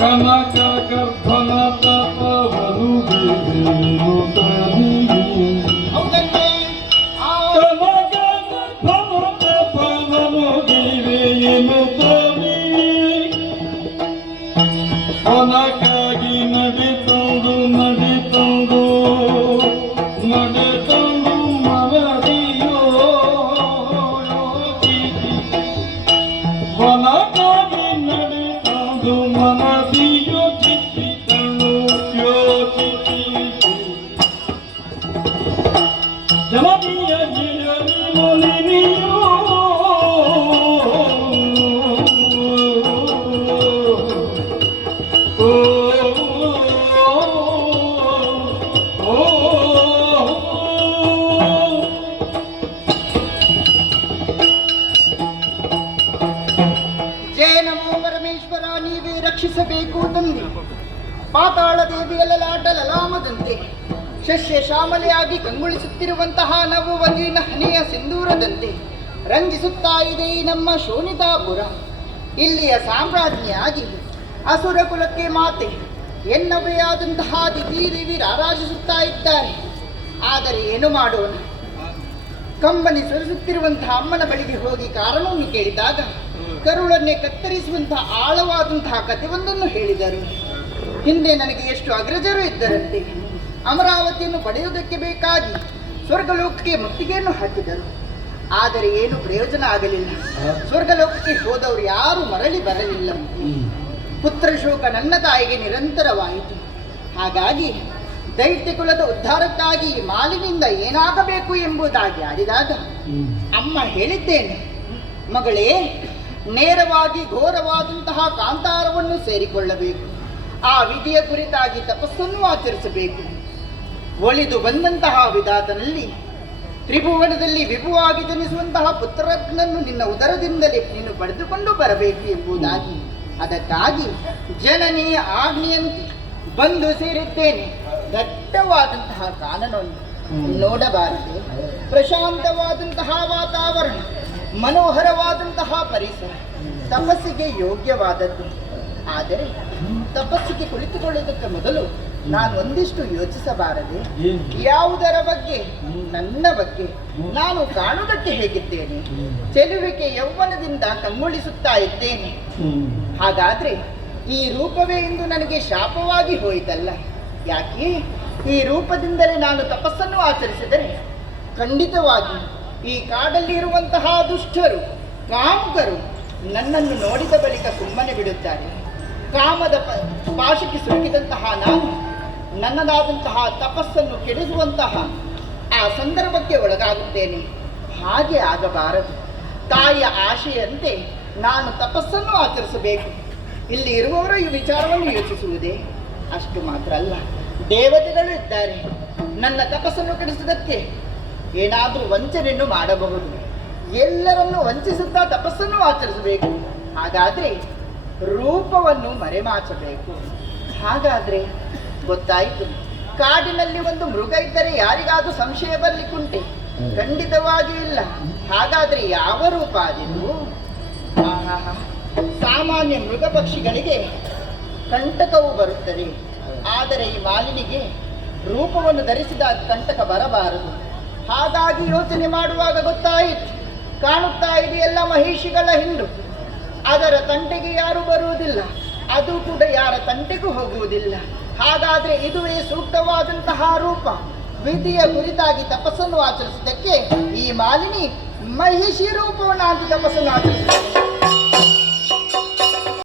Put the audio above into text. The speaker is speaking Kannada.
ಕನಕ ಗರ್ಭನ ತಪವನು ಹೌದನ್ನೇ ಕನಕ ಗರ್ಭನ ತಪವನು ದಿವೆಯನು ತನಿ ಕೊನಕಾಗಿ ನಡಿತಂದು ನಡಿತಂದು ನಡೆತಂದು ಮರದಿಯೋ ಕೊನಕಾಗಿ ನಡಿತಂದು ಮನದಿಯೋ ಚಿತ್ತಿತನು ಯೋಚಿಸಿ ಜಲನಿಯ ಜಿಯಲಿ ಮೊಲಿನಿಯೋ ಜಯ ನಮೋ ಪರಮೇಶ್ವರ, ನೀವೇ ರಕ್ಷಿಸಬೇಕು ತಂದೆ. ಪಾತಾಳ ದೇವಿಯ ಲಲಾಟ ಲಲಾಮದಂತೆ ಶಸ್ಯ ಶ್ಯಾಮಲೆಯಾಗಿ ಕಂಗೊಳಿಸುತ್ತಿರುವಂತಹ ನವವಧುವಿನ ಹನೆಯ ಸಿಂಧೂರದಂತೆ ರಂಜಿಸುತ್ತಾ ಇದೆ ಈ ನಮ್ಮ ಶೋಣಿತಾಪುರ. ಇಲ್ಲಿಯ ಸಾಮ್ರಾಜ್ಞಿಯಾಗಿ ಅಸುರ ಕುಲಕ್ಕೆ ಮಾತೆ ಎನ್ನವೆಯಾದಂತಹ ದಿವೀದೇವಿ ರಾರಾಜಿಸುತ್ತಾ ಇದ್ದಾರೆ. ಆದರೆ ಏನು ಮಾಡೋಣ? ಕಂಬನಿ ಸುರಿಸುತ್ತಿರುವಂತಹ ಅಮ್ಮನ ಬಳಿಗೆ ಹೋಗಿ ಕಾರಣವನ್ನು ಕೇಳಿದಾಗ ಕರುಳನ್ನೇ ಕತ್ತರಿಸುವಂತಹ ಆಳವಾದಂತಹ ಕಥೆಯೊಂದನ್ನು ಹೇಳಿದರು. ಹಿಂದೆ ನನಗೆ ಎಷ್ಟು ಅಗ್ರಜರು ಇದ್ದರಂತೆ. ಅಮರಾವತಿಯನ್ನು ಪಡೆಯುವುದಕ್ಕೆ ಬೇಕಾಗಿ ಸ್ವರ್ಗಲೋಕಕ್ಕೆ ಮುತ್ತಿಗೆಯನ್ನು ಹಾಕಿದರು. ಆದರೆ ಏನು ಪ್ರಯೋಜನ ಆಗಲಿಲ್ಲ. ಸ್ವರ್ಗಲೋಕಕ್ಕೆ ಹೋದವರು ಯಾರು ಮರಳಿ ಬರಲಿಲ್ಲ. ಪುತ್ರ ಶೋಕ ನನ್ನ ತಾಯಿಗೆ ನಿರಂತರವಾಯಿತು. ಹಾಗಾಗಿ ದೈತ್ಯ ಕುಲದ ಉದ್ಧಾರಕ್ಕಾಗಿ ಈ ಮಾಲಿನಿಂದ ಏನಾಗಬೇಕು ಎಂಬುದಾಗಿ ಆಡಿದಾಗ ಅಮ್ಮ ಹೇಳಿದ್ದೇನೆ, ಮಗಳೇ, ನೇರವಾಗಿ ಘೋರವಾದಂತಹ ಕಾಂತಾರವನ್ನು ಸೇರಿಕೊಳ್ಳಬೇಕು. ಆ ವಿಧಿಯ ಕುರಿತಾಗಿ ತಪಸ್ಸನ್ನು ಆಚರಿಸಬೇಕು. ಒಳಿದು ಬಂದಂತಹ ವಿಧಾತನಲ್ಲಿ ತ್ರಿಭುವನದಲ್ಲಿ ವಿಭುವಾಗಿ ಜನಿಸುವಂತಹ ಪುತ್ರರತ್ನನ್ನು ನಿನ್ನ ಉದರದಿಂದಲೇ ನೀನು ಪಡೆದುಕೊಂಡು ಬರಬೇಕು ಎಂಬುದಾಗಿ, ಅದಕ್ಕಾಗಿ ಜನನಿಯ ಆಜ್ಞೆಯಂತೆ ಬಂದು ಸೇರಿದ್ದೇನೆ. ದಟ್ಟವಾದಂತಹ ಕಾನನವನ್ನು ನೋಡಬಾರದೆ? ಪ್ರಶಾಂತವಾದಂತಹ ವಾತಾವರಣ, ಮನೋಹರವಾದಂತಹ ಪರಿಸರ ತಪಸ್ಸಿಗೆ ಯೋಗ್ಯವಾದದ್ದು. ಆದರೆ ತಪಸ್ಸಿಗೆ ಕುಳಿತುಕೊಳ್ಳುವುದಕ್ಕೆ ಮೊದಲು ನಾನು ಒಂದಿಷ್ಟು ಯೋಚಿಸಬಾರದೆ? ಯಾವುದರ ಬಗ್ಗೆ? ನನ್ನ ಬಗ್ಗೆ. ನಾನು ಕಾಣುವುದಕ್ಕೆ ಹೇಗಿದ್ದೇನೆ? ಚೆಲುವಿಕೆ ಯೌವನದಿಂದ ಕಂಗೊಳಿಸುತ್ತಾ ಇದ್ದೇನೆ. ಹಾಗಾದ್ರೆ ಈ ರೂಪವೇ ಇಂದು ನನಗೆ ಶಾಪವಾಗಿ ಹೋಯಿತಲ್ಲ? ಯಾಕೆ? ಈ ರೂಪದಿಂದಲೇ ನಾನು ತಪಸ್ಸನ್ನು ಆಚರಿಸಿದರೆ ಖಂಡಿತವಾಗಿ ಈ ಕಾಡಲ್ಲಿ ಇರುವಂತಹ ದುಷ್ಟರು, ಕಾಮುಕರು ನನ್ನನ್ನು ನೋಡಿದ ಬಳಿಕ ಸುಮ್ಮನೆ ಬಿಡುತ್ತಾರೆ. ಕಾಮದ ಪಾಶಕ್ಕೆ ಸಿಲುಕಿದಂತಹ ನಾನು ನನ್ನದಾದಂತಹ ತಪಸ್ಸನ್ನು ಕೆಡಿಸುವಂತಹ ಆ ಸಂದರ್ಭಕ್ಕೆ ಒಳಗಾಗುತ್ತೇನೆ. ಹಾಗೆ ಆಗಬಾರದು. ತಾಯಿಯ ಆಶೆಯಂತೆ ನಾನು ತಪಸ್ಸನ್ನು ಆಚರಿಸಬೇಕು. ಇಲ್ಲಿ ಇರುವವರು ಈ ವಿಚಾರವನ್ನು ಯೋಚಿಸುವುದೇ? ಅಷ್ಟು ಮಾತ್ರ ಅಲ್ಲ, ದೇವತೆಗಳು ಇದ್ದಾರೆ. ನನ್ನ ತಪಸ್ಸನ್ನು ಕೆಡಿಸುವುದಕ್ಕೆ ಏನಾದರೂ ವಂಚನೆಯನ್ನು ಮಾಡಬಹುದು. ಎಲ್ಲರನ್ನು ವಂಚಿಸುತ್ತಾ ತಪಸ್ಸನ್ನು ಆಚರಿಸಬೇಕು. ಹಾಗಾದ್ರೆ ರೂಪವನ್ನು ಮರೆಮಾಚಬೇಕು. ಹಾಗಾದ್ರೆ ಗೊತ್ತಾಯಿತು, ಕಾಡಿನಲ್ಲಿ ಒಂದು ಮೃಗ ಇದ್ದರೆ ಯಾರಿಗಾದ್ರೂ ಸಂಶಯ ಬರಲಿಕ್ಕುಂಟೆ? ಖಂಡಿತವಾಗಿಯೂ ಇಲ್ಲ. ಹಾಗಾದ್ರೆ ಯಾವ ರೂಪ ಅದಿದು? ಸಾಮಾನ್ಯ ಮೃಗ ಪಕ್ಷಿಗಳಿಗೆ ಕಂಟಕವು ಬರುತ್ತದೆ. ಆದರೆ ಈ ಮಾಲಿನಿಗೆ ರೂಪವನ್ನು ಧರಿಸಿದ ಕಂಟಕ ಬರಬಾರದು. ಹಾಗಾಗಿ ಯೋಚನೆ ಮಾಡುವಾಗ ಗೊತ್ತಾಯಿತು, ಕಾಣುತ್ತಾ ಇದೆಯಲ್ಲ ಮಹಿಷಿಗಳ ಹಿಂಡು, ಅದರ ತಂಟೆಗೆ ಯಾರು ಬರುವುದಿಲ್ಲ, ಅದು ಕೂಡ ಯಾರ ತಂಟೆಗೂ ಹೋಗುವುದಿಲ್ಲ. ಹಾಗಾದ್ರೆ ಇದುವೇ ಸೂಕ್ತವಾದಂತಹ ರೂಪ. ವಿಧಿಯ ಕುರಿತಾಗಿ ತಪಸ್ಸನ್ನು ಆಚರಿಸಿದ್ದಕ್ಕೆ ಈ ಮಾಲಿನಿ ಮಹಿಷಿ ರೂಪವನ್ನು ತಪಸ್ಸನ್ನು ಆಚರಿಸಿದ